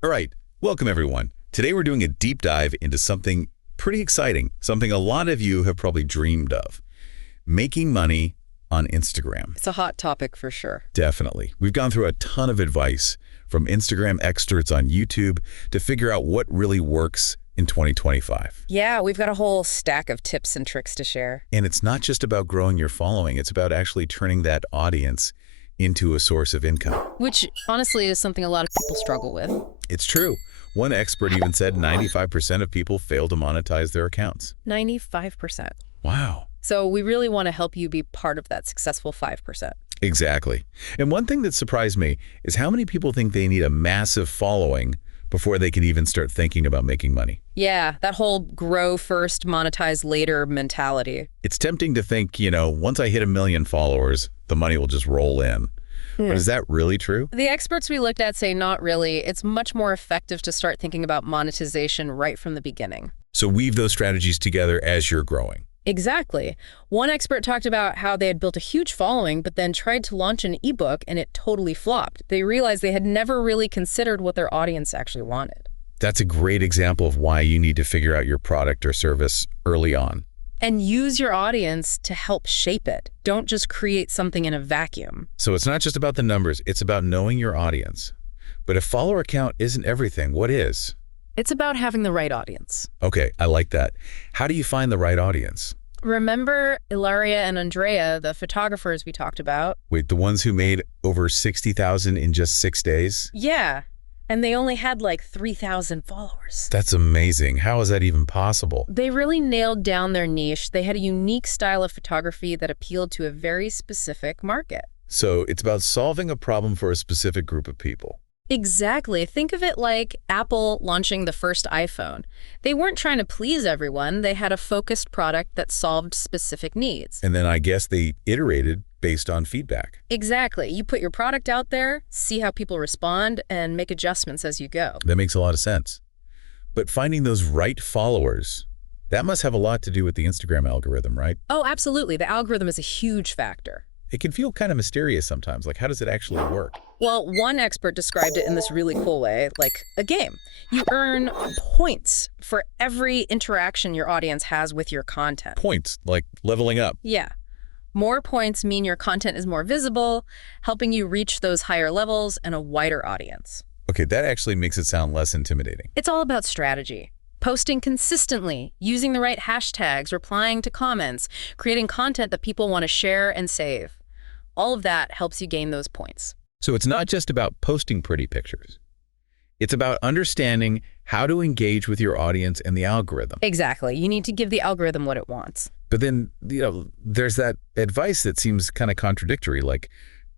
All right, welcome everyone. Today we're doing a deep dive into something pretty exciting, something a lot of you have probably dreamed of, making money on Instagram. It's a hot topic for sure. Definitely. We've gone through a ton of advice from Instagram experts on YouTube to figure out what really works in 2025. Yeah, we've got a whole stack of tips and tricks to share. And it's not just about growing your following, it's about actually turning that audience into a source of income. Which honestly is something a lot of people struggle with. It's true. One expert even said 95% of people fail to monetize their accounts. 95%. Wow. So we really want to help you be part of that successful 5%. Exactly. And one thing that surprised me is how many people think they need a massive following before they can even start thinking about making money. Yeah, that whole grow first, monetize later mentality. It's tempting to think, once I hit 1 million followers, the money will just roll in. But is that really true? The experts we looked at say not really. It's much more effective to start thinking about monetization right from the beginning. So weave those strategies together as you're growing. Exactly. One expert talked about how they had built a huge following, but then tried to launch an ebook and it totally flopped. They realized they had never really considered what their audience actually wanted. That's a great example of why you need to figure out your product or service early on. And use your audience to help shape it. Don't just create something in a vacuum. So it's not just about the numbers, it's about knowing your audience. But if follower count isn't everything, what is? It's about having the right audience. Okay, I like that. How do you find the right audience? Remember Ilaria and Andrea, the photographers we talked about? Wait, the ones who made over 60,000 in just 6 days? Yeah, and they only had like 3,000 followers. That's amazing. How is that even possible? They really nailed down their niche. They had a unique style of photography that appealed to a very specific market. So it's about solving a problem for a specific group of people. Exactly. Think of it like Apple launching the first iPhone. They weren't trying to please everyone. They had a focused product that solved specific needs. And then I guess they iterated based on feedback. Exactly. You put your product out there, see how people respond, and make adjustments as you go. That makes a lot of sense. But finding those right followers, that must have a lot to do with the Instagram algorithm, right? Oh, absolutely. The algorithm is a huge factor. It can feel kind of mysterious sometimes. Like, how does it actually work? Well, one expert described it in this really cool way, like a game. You earn points for every interaction your audience has with your content. Points, like leveling up. Yeah. More points mean your content is more visible, helping you reach those higher levels and a wider audience. Okay, that actually makes it sound less intimidating. It's all about strategy. Posting consistently, using the right hashtags, replying to comments, creating content that people want to share and save. All of that helps you gain those points. So it's not just about posting pretty pictures. It's about understanding how to engage with your audience and the algorithm. Exactly. You need to give the algorithm what it wants. But then, there's that advice that seems kind of contradictory, like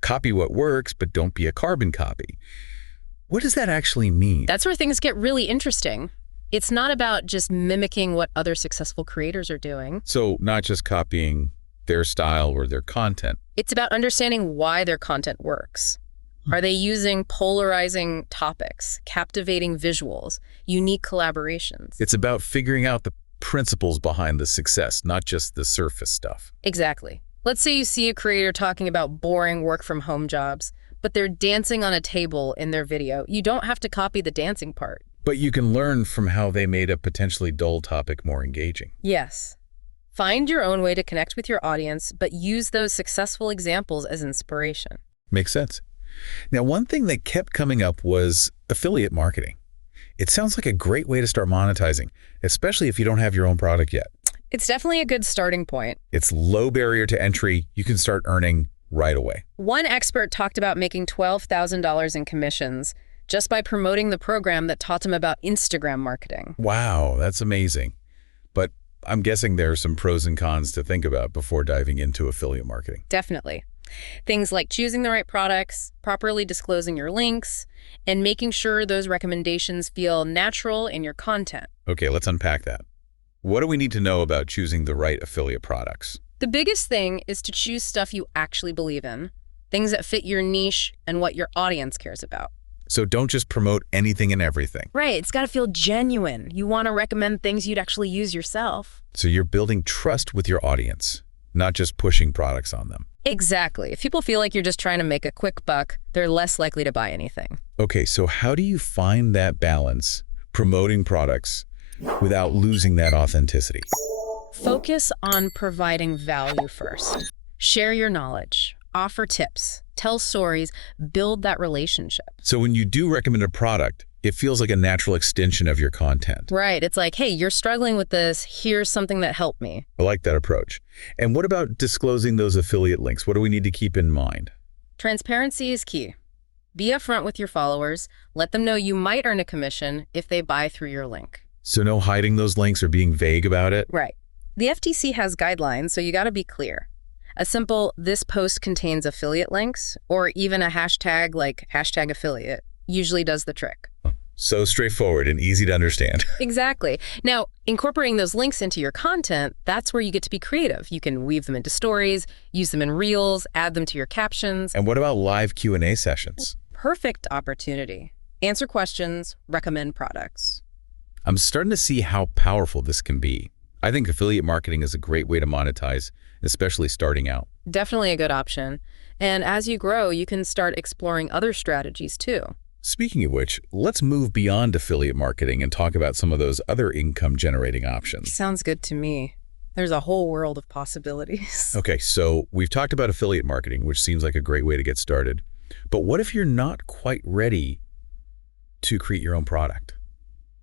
copy what works, but don't be a carbon copy. What does that actually mean? That's where things get really interesting. It's not about just mimicking what other successful creators are doing. So not just copying their style or their content. It's about understanding why their content works. Are they using polarizing topics, captivating visuals, unique collaborations? It's about figuring out the principles behind the success, not just the surface stuff. Exactly. Let's say you see a creator talking about boring work-from-home jobs, but they're dancing on a table in their video. You don't have to copy the dancing part. But you can learn from how they made a potentially dull topic more engaging. Yes. Find your own way to connect with your audience, but use those successful examples as inspiration. Makes sense. Now, one thing that kept coming up was affiliate marketing. It sounds like a great way to start monetizing, especially if you don't have your own product yet. It's definitely a good starting point. It's low barrier to entry. You can start earning right away. One expert talked about making $12,000 in commissions just by promoting the program that taught him about Instagram marketing. Wow, that's amazing. But I'm guessing there are some pros and cons to think about before diving into affiliate marketing. Definitely. Things like choosing the right products, properly disclosing your links, and making sure those recommendations feel natural in your content. Okay, let's unpack that. What do we need to know about choosing the right affiliate products? The biggest thing is to choose stuff you actually believe in, things that fit your niche and what your audience cares about. So don't just promote anything and everything. Right, it's got to feel genuine. You want to recommend things you'd actually use yourself. So you're building trust with your audience, not just pushing products on them. Exactly. If people feel like you're just trying to make a quick buck, they're less likely to buy anything. Okay, so how do you find that balance promoting products without losing that authenticity? Focus on providing value first. Share your knowledge, offer tips, tell stories, build that relationship. So when you do recommend a product, it feels like a natural extension of your content. Right. It's like, hey, you're struggling with this. Here's something that helped me. I like that approach. And what about disclosing those affiliate links? What do we need to keep in mind? Transparency is key. Be upfront with your followers. Let them know you might earn a commission if they buy through your link. So no hiding those links or being vague about it? Right. The FTC has guidelines, so you got to be clear. A simple, this post contains affiliate links, or even a hashtag like #affiliate usually does the trick. So straightforward and easy to understand. Exactly. Now, incorporating those links into your content, that's where you get to be creative. You can weave them into stories, use them in reels, add them to your captions. And what about live Q&A sessions? Perfect opportunity. Answer questions, recommend products. I'm starting to see how powerful this can be. I think affiliate marketing is a great way to monetize, especially starting out. Definitely a good option. And as you grow, you can start exploring other strategies too. Speaking of which, let's move beyond affiliate marketing and talk about some of those other income-generating options. Sounds good to me. There's a whole world of possibilities. Okay, so we've talked about affiliate marketing, which seems like a great way to get started. But what if you're not quite ready to create your own product?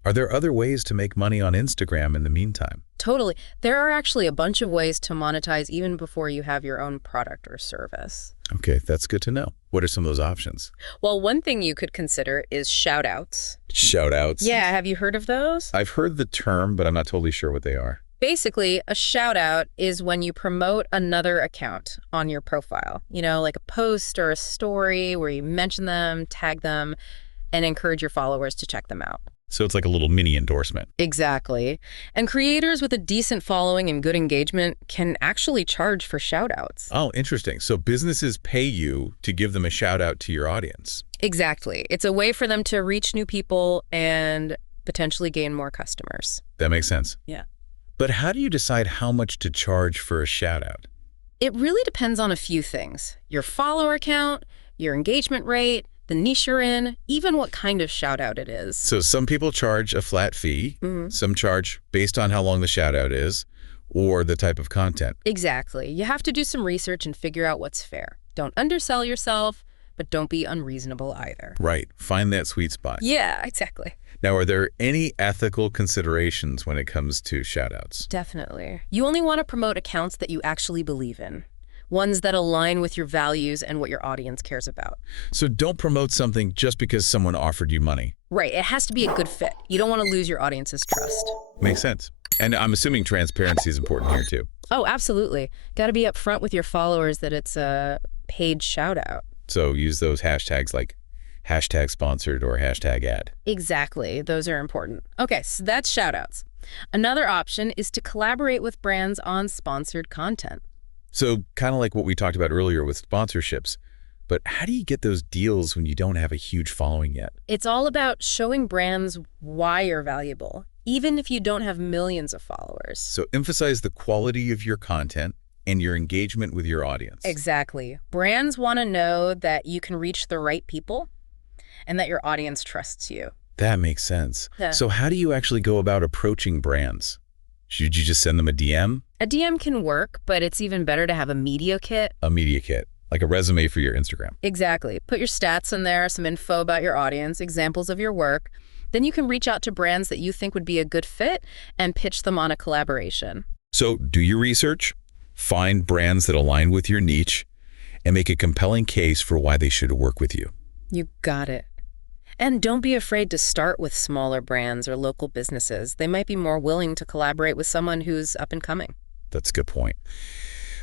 Are there other ways to make money on Instagram in the meantime? Totally. There are actually a bunch of ways to monetize even before you have your own product or service. Okay, that's good to know. What are some of those options? Well, one thing you could consider is shout-outs. Shout-outs? Yeah, have you heard of those? I've heard the term, but I'm not totally sure what they are. Basically, a shout-out is when you promote another account on your profile. You know, like a post or a story where you mention them, tag them, and encourage your followers to check them out. So it's like a little mini endorsement. Exactly. And creators with a decent following and good engagement can actually charge for shout-outs. Oh, interesting. So businesses pay you to give them a shout out to your audience. Exactly. It's a way for them to reach new people and potentially gain more customers. That makes sense. Yeah. But how do you decide how much to charge for a shout out? It really depends on a few things. Your follower count, your engagement rate, the niche you're in, even what kind of shout out it is. So some people charge a flat fee, some charge based on how long the shout out is, or the type of content. Exactly. You have to do some research and figure out what's fair. Don't undersell yourself, but don't be unreasonable either. Right. Find that sweet spot. Yeah, exactly. Now, are there any ethical considerations when it comes to shout outs? Definitely. You only want to promote accounts that you actually believe in. Ones that align with your values and what your audience cares about. So don't promote something just because someone offered you money. Right, it has to be a good fit. You don't want to lose your audience's trust. Makes sense. And I'm assuming transparency is important here too. Oh, absolutely. Got to be upfront with your followers that it's a paid shout out. So use those hashtags like hashtag sponsored or hashtag ad. Exactly, those are important. Okay, so that's shout outs. Another option is to collaborate with brands on sponsored content. So kind of like what we talked about earlier with sponsorships, but how do you get those deals when you don't have a huge following yet? It's all about showing brands why you're valuable, even if you don't have millions of followers. So emphasize the quality of your content and your engagement with your audience. Exactly. Brands want to know that you can reach the right people and that your audience trusts you. That makes sense. Yeah. So how do you actually go about approaching brands? Should you just send them a DM? A DM can work, but it's even better to have a media kit. A media kit, like a resume for your Instagram. Exactly. Put your stats in there, some info about your audience, examples of your work. Then you can reach out to brands that you think would be a good fit and pitch them on a collaboration. So do your research, find brands that align with your niche, and make a compelling case for why they should work with you. You got it. And don't be afraid to start with smaller brands or local businesses. They might be more willing to collaborate with someone who's up and coming. That's a good point.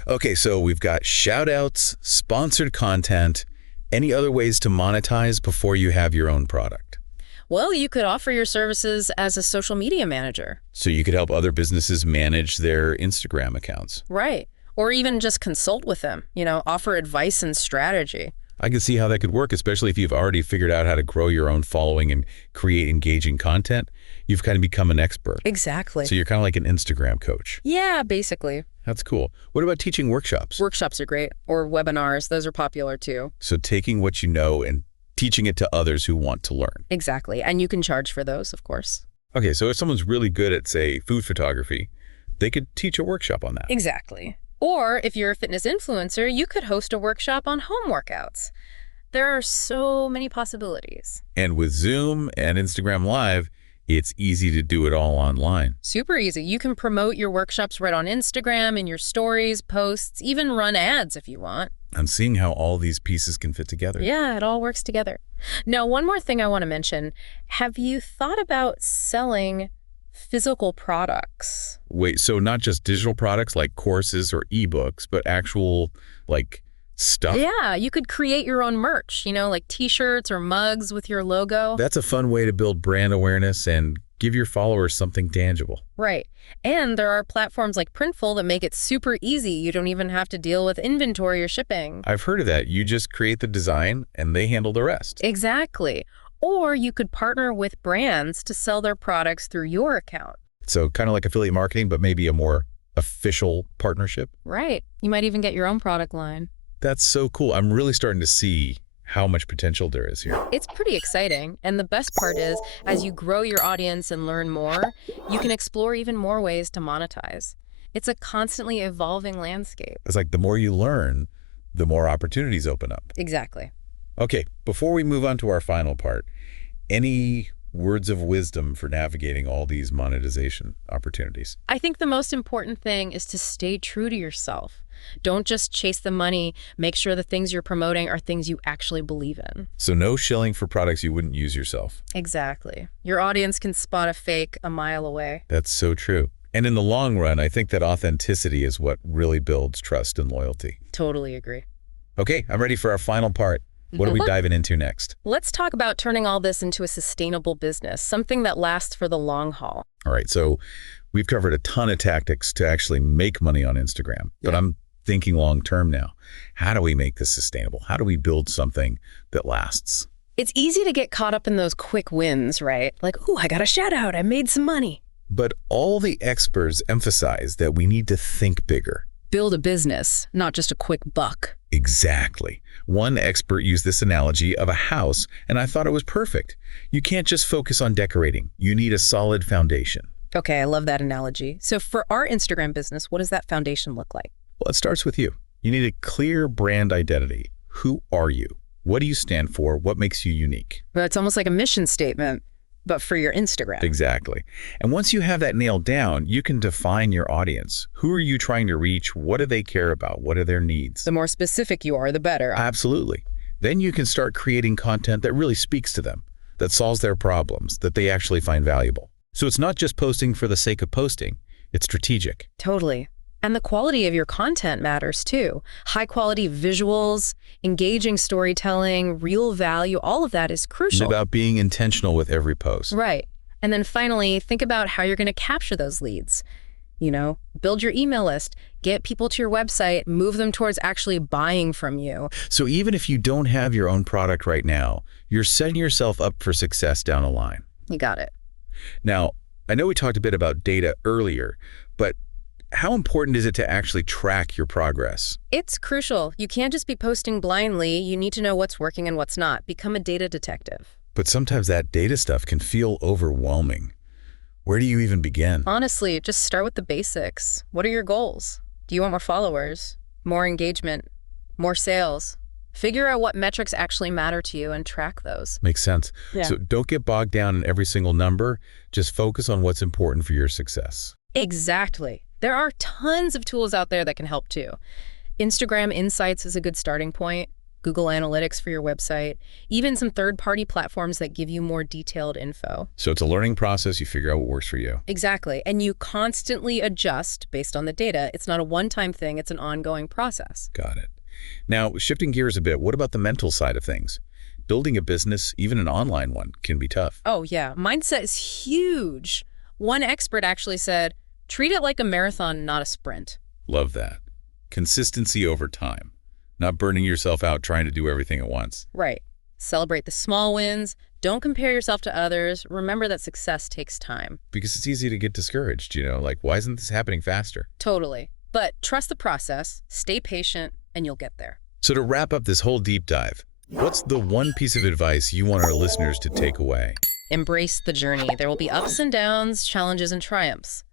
Okay, so we've got shout outs, sponsored content. Any other ways to monetize before you have your own product? Well, you could offer your services as a social media manager. So you could help other businesses manage their Instagram accounts. Right. Or even just consult with them, offer advice and strategy. I can see how that could work, especially if you've already figured out how to grow your own following and create engaging content. You've kind of become an expert. Exactly. So you're kind of like an Instagram coach. Yeah, basically. That's cool. What about teaching workshops? Workshops are great, or webinars. Those are popular too. So taking what you know and teaching it to others who want to learn. Exactly. And you can charge for those, of course. Okay, so if someone's really good at, say, food photography, they could teach a workshop on that. Exactly. Or if you're a fitness influencer, you could host a workshop on home workouts. There are so many possibilities. And with Zoom and Instagram Live, it's easy to do it all online. Super easy. You can promote your workshops right on Instagram, in your stories, posts, even run ads if you want. I'm seeing how all these pieces can fit together. Yeah, it all works together. Now, one more thing I want to mention. Have you thought about selling physical products? Wait, so not just digital products like courses or ebooks, but actual, like, stuff? Yeah, you could create your own merch, like t-shirts or mugs with your logo. That's a fun way to build brand awareness and give your followers something tangible. Right. And there are platforms like Printful that make it super easy. You don't even have to deal with inventory or shipping. I've heard of that. You just create the design and they handle the rest. Exactly. Or you could partner with brands to sell their products through your account. So kind of like affiliate marketing, but maybe a more official partnership. Right. You might even get your own product line. That's so cool. I'm really starting to see how much potential there is here. It's pretty exciting. And the best part is, as you grow your audience and learn more, you can explore even more ways to monetize. It's a constantly evolving landscape. It's like the more you learn, the more opportunities open up. Exactly. Okay, before we move on to our final part, any words of wisdom for navigating all these monetization opportunities? I think the most important thing is to stay true to yourself. Don't just chase the money. Make sure the things you're promoting are things you actually believe in. So no shilling for products you wouldn't use yourself. Exactly. Your audience can spot a fake a mile away. That's so true. And in the long run, I think that authenticity is what really builds trust and loyalty. Totally agree. Okay, I'm ready for our final part. What are we diving into next? Let's talk about turning all this into a sustainable business, something that lasts for the long haul. All right, so we've covered a ton of tactics to actually make money on Instagram, but I'm thinking long term now. How do we make this sustainable? How do we build something that lasts? It's easy to get caught up in those quick wins, right? Like, ooh, I got a shout out. I made some money. But all the experts emphasize that we need to think bigger. Build a business, not just a quick buck. Exactly. One expert used this analogy of a house, and I thought it was perfect. You can't just focus on decorating. You need a solid foundation. Okay, I love that analogy. So for our Instagram business, what does that foundation look like? Well, it starts with you. You need a clear brand identity. Who are you? What do you stand for? What makes you unique? Well, it's almost like a mission statement, but for your Instagram. Exactly. And once you have that nailed down, you can define your audience. Who are you trying to reach? What do they care about? What are their needs? The more specific you are, the better. Absolutely. Then you can start creating content that really speaks to them, that solves their problems, that they actually find valuable. So it's not just posting for the sake of posting. It's strategic. Totally. And the quality of your content matters too. High quality visuals, engaging storytelling, real value, all of that is It's crucial. about being intentional with every post. Right. And then finally, think about how you're going to capture those leads. Build your email list, get people to your website, move them towards actually buying from you. So even if you don't have your own product right now, you're setting yourself up for success down the line. You got it. Now, I know we talked a bit about data earlier, but how important is it to actually track your progress? It's crucial. You can't just be posting blindly. You need to know what's working and what's not. Become a data detective. But sometimes that data stuff can feel overwhelming. Where do you even begin? Honestly, just start with the basics. What are your goals? Do you want more followers, more engagement, more sales? Figure out what metrics actually matter to you and track those. Makes sense. Yeah. So don't get bogged down in every single number. Just focus on what's important for your success. Exactly. There are tons of tools out there that can help too. Instagram Insights is a good starting point. Google Analytics for your website. Even some third-party platforms that give you more detailed info. So it's a learning process. You figure out what works for you. Exactly. And you constantly adjust based on the data. It's not a one-time thing. It's an ongoing process. Got it. Now, shifting gears a bit, what about the mental side of things? Building a business, even an online one, can be tough. Oh, yeah. Mindset is huge. One expert actually said, treat it like a marathon, not a sprint. Love that. Consistency over time. not burning yourself out trying to do everything at once. Right. Celebrate the small wins. Don't compare yourself to others. Remember that success takes time. Because it's easy to get discouraged, like, why isn't this happening faster? Totally. But trust the process, stay patient, and you'll get there. So to wrap up this whole deep dive, what's the one piece of advice you want our listeners to take away? Embrace the journey. There will be ups and downs, challenges and triumphs.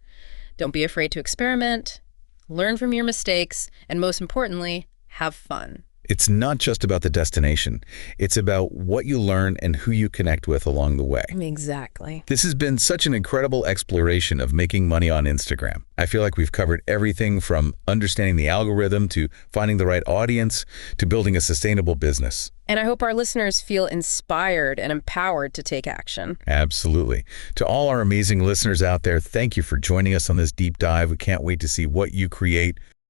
Don't be afraid to experiment, learn from your mistakes, and most importantly, have fun. It's not just about the destination. It's about what you learn and who you connect with along the way. Exactly. This has been such an incredible exploration of making money on Instagram. I feel like we've covered everything from understanding the algorithm to finding the right audience to building a sustainable business. And I hope our listeners feel inspired and empowered to take action. Absolutely. To all our amazing listeners out there, thank you for joining us on this deep dive. We can't wait to see what you create,